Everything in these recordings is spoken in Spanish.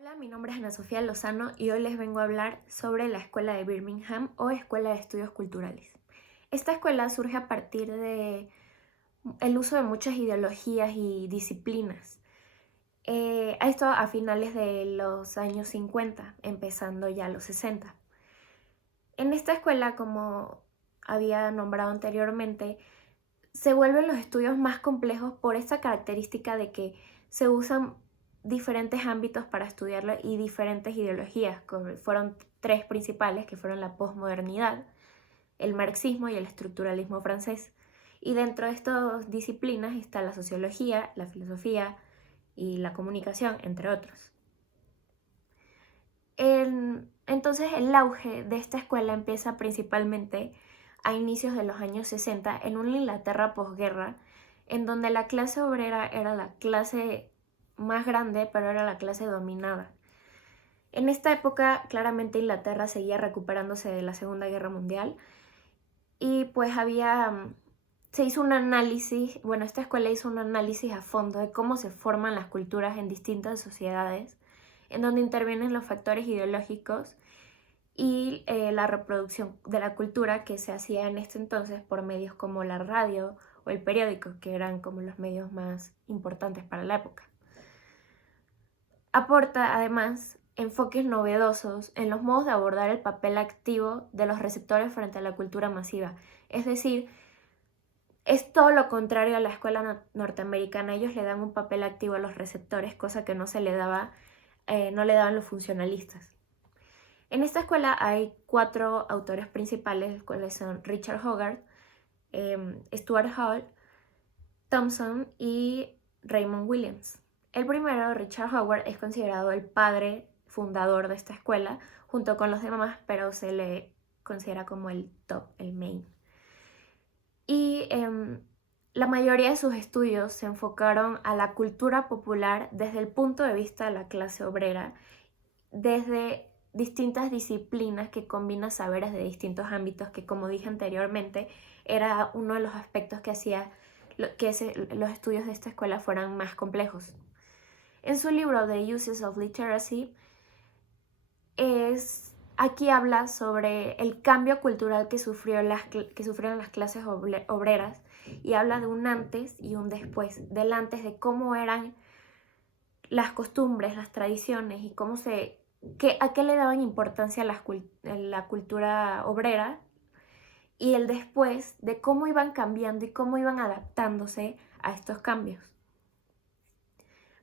Hola, mi nombre es Ana Sofía Lozano y hoy les vengo a hablar sobre la Escuela de Birmingham o Escuela de Estudios Culturales. Esta escuela surge a partir de el uso de muchas ideologías y disciplinas. Esto a finales de los años 50, empezando ya los 60. En esta escuela, como había nombrado anteriormente, se vuelven los estudios más complejos por esta característica de que se usan diferentes ámbitos para estudiarlo y diferentes ideologías. Fueron tres principales, que fueron la posmodernidad, el marxismo y el estructuralismo francés. Y dentro de estas disciplinas está la sociología, la filosofía y la comunicación, entre otros. Entonces el auge de esta escuela empieza principalmente a inicios de los años 60 en una Inglaterra posguerra, en donde la clase obrera era la clase más grande, pero era la clase dominada. En esta época, claramente Inglaterra seguía recuperándose de la Segunda Guerra Mundial y pues se hizo un análisis, bueno, esta escuela hizo un análisis a fondo de cómo se forman las culturas en distintas sociedades, en donde intervienen los factores ideológicos y la reproducción de la cultura que se hacía en este entonces por medios como la radio o el periódico, que eran como los medios más importantes para la época. Aporta además enfoques novedosos en los modos de abordar el papel activo de los receptores frente a la cultura masiva. Es decir, es todo lo contrario a la escuela norteamericana. Ellos le dan un papel activo a los receptores, cosa que no le daban los funcionalistas. En esta escuela hay 4 autores principales, los cuales son Richard Hogarth, Stuart Hall, Thomson y Raymond Williams. El primero, Richard Howard, es considerado el padre fundador de esta escuela, junto con los demás, pero se le considera como el top, el main. Y la mayoría de sus estudios se enfocaron a la cultura popular desde el punto de vista de la clase obrera, desde distintas disciplinas que combinan saberes de distintos ámbitos, que como dije anteriormente, era uno de los aspectos que hacía que los estudios de esta escuela fueran más complejos. En su libro The Uses of Literacy, aquí habla sobre el cambio cultural que sufrieron las clases obreras y habla de un antes y un después, del antes de cómo eran las costumbres, las tradiciones y a qué le daban importancia a la cultura obrera, y el después de cómo iban cambiando y cómo iban adaptándose a estos cambios.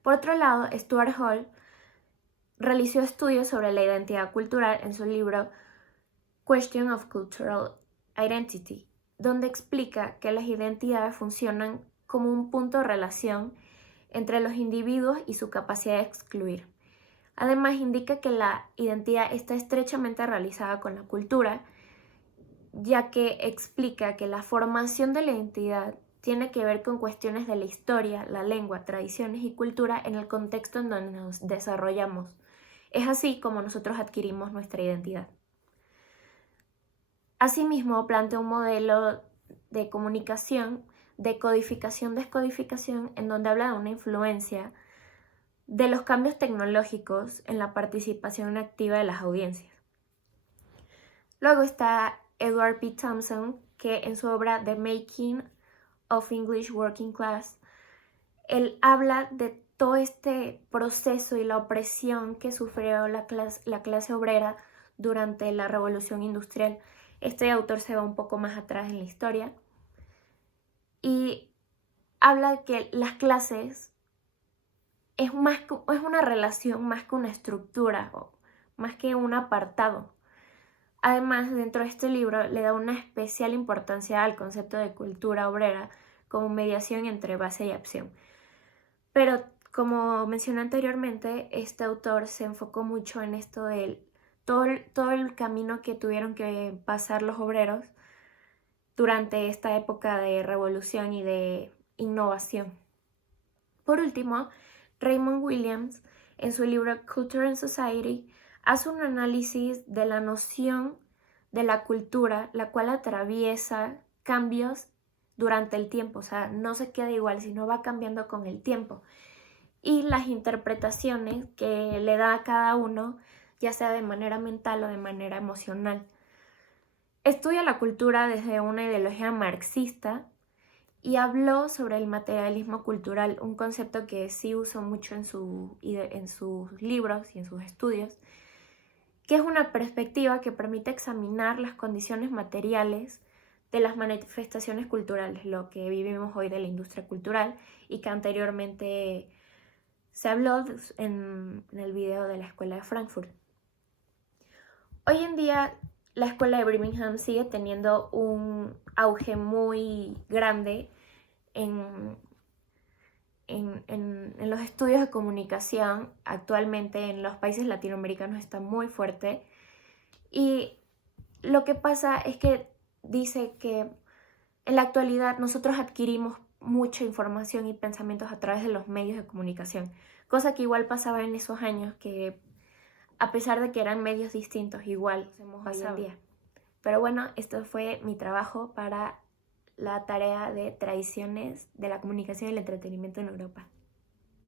Por otro lado, Stuart Hall realizó estudios sobre la identidad cultural en su libro Question of Cultural Identity, donde explica que las identidades funcionan como un punto de relación entre los individuos y su capacidad de excluir. Además, indica que la identidad está estrechamente realizada con la cultura, ya que explica que la formación de la identidad tiene que ver con cuestiones de la historia, la lengua, tradiciones y cultura en el contexto en donde nos desarrollamos. Es así como nosotros adquirimos nuestra identidad. Asimismo, plantea un modelo de comunicación, de codificación-descodificación, en donde habla de una influencia de los cambios tecnológicos en la participación activa de las audiencias. Luego está Edward P. Thompson, que en su obra The Making of English Working Class, él habla de todo este proceso y la opresión que sufrió la clase obrera durante la Revolución Industrial. Este autor se va un poco más atrás en la historia y habla de que las clases es una relación más que una estructura, o más que un apartado. Además, dentro de este libro le da una especial importancia al concepto de cultura obrera como mediación entre base y acción. Pero, como mencioné anteriormente, este autor se enfocó mucho en esto de todo el camino que tuvieron que pasar los obreros durante esta época de revolución y de innovación. Por último, Raymond Williams, en su libro Culture and Society, hace un análisis de la noción de la cultura, la cual atraviesa cambios durante el tiempo, o sea, no se queda igual, sino va cambiando con el tiempo. y las interpretaciones que le da a cada uno, ya sea de manera mental o de manera emocional. Estudia la cultura desde una ideología marxista y habló sobre el materialismo cultural, un concepto que sí usó mucho en sus libros y en sus estudios, que es una perspectiva que permite examinar las condiciones materiales de las manifestaciones culturales, lo que vivimos hoy de la industria cultural y que anteriormente se habló en el video de la Escuela de Frankfurt. Hoy en día la Escuela de Birmingham sigue teniendo un auge muy grande en los estudios de comunicación. Actualmente en los países latinoamericanos está muy fuerte, y lo que pasa es que dice que en la actualidad nosotros adquirimos mucha información y pensamientos a través de los medios de comunicación, cosa que igual pasaba en esos años, que a pesar de que eran medios distintos, igual hacemos hoy en día. Pero bueno, esto fue mi trabajo para la tarea de tradiciones de la comunicación y el entretenimiento en Europa.